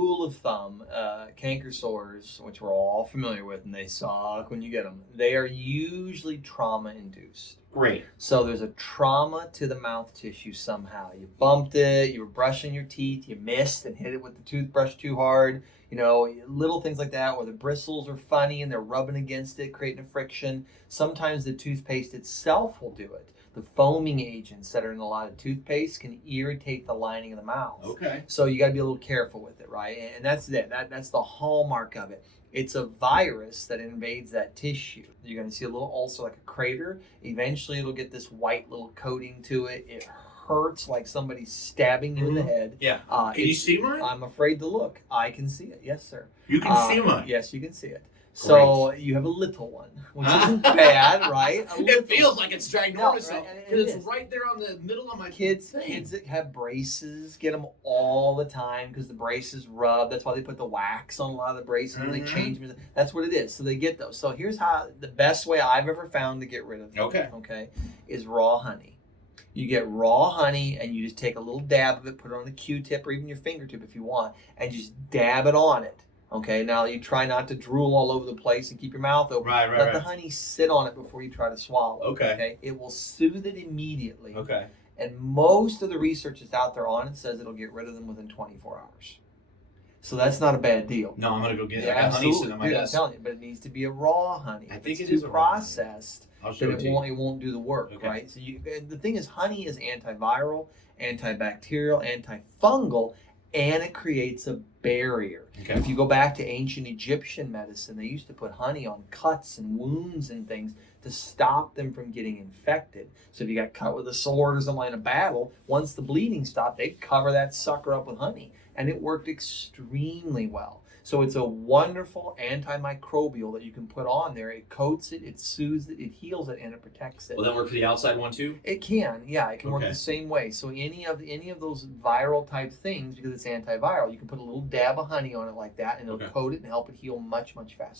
rule of thumb, canker sores, which we're all familiar with, and they suck when you get them, they are usually trauma-induced. Great. So there's a trauma to the mouth tissue somehow. You bumped it, you were brushing your teeth, you missed and hit it with the toothbrush too hard. You know, little things like that, or the bristles are funny and they're rubbing against it, creating a friction. Sometimes the toothpaste itself will do it. The foaming agents that are in a lot of toothpaste can irritate the lining of the mouth. Okay. So you got to be a little careful with it, right? And that's it. That's the hallmark of it. It's a virus that invades that tissue. You're going to see a little ulcer, like a crater. Eventually, it'll get this white little coating to it. It hurts like somebody's stabbing you in the head. Yeah. Can you see mine? I'm afraid to look. I can see it. Yes, sir. You can see mine. Yes, you can see it. So you have a little one, which isn't bad, right? It feels like it's ginormous, No, right? because it's right there on the middle of my kids thing. that have braces get them all the time because the braces rub. That's why they put the wax on a lot of the braces and they change them. That's what it is. So they get those. So here's how the best way I've ever found to get rid of them. Okay, is raw honey. You get raw honey and you just take a little dab of it, put it on a Q-tip or even your fingertip if you want, and just dab it on it. Okay, now you try not to drool all over the place and keep your mouth open. Let the honey sit on it before you try to swallow. Okay. It will soothe it immediately. Okay. And most of the research that's out there on it says it'll get rid of them within 24 hours. So that's not a bad deal. No, I'm going to go get it. Yeah, I got honey sitting absolutely. on my desk. I'm telling you, but it needs to be a raw honey. I think it's it is too a raw processed. I'll show Then it won't do the work, right? So the thing is, honey is antiviral, antibacterial, antifungal, and it creates a barrier. Okay. If you go back to ancient Egyptian medicine, they used to put honey on cuts and wounds and things to stop them from getting infected. So if you got cut with a sword or something in a battle, once the bleeding stopped, they'd cover that sucker up with honey. And it worked extremely well. So it's a wonderful antimicrobial that you can put on there. It coats it, it soothes it, it heals it, and it protects it. Will that work for the outside one too? It can, yeah. It can work the same way. So any of those viral type things, because it's antiviral, you can put a little dab of honey on it like that, and it'll coat it and help it heal much, much faster.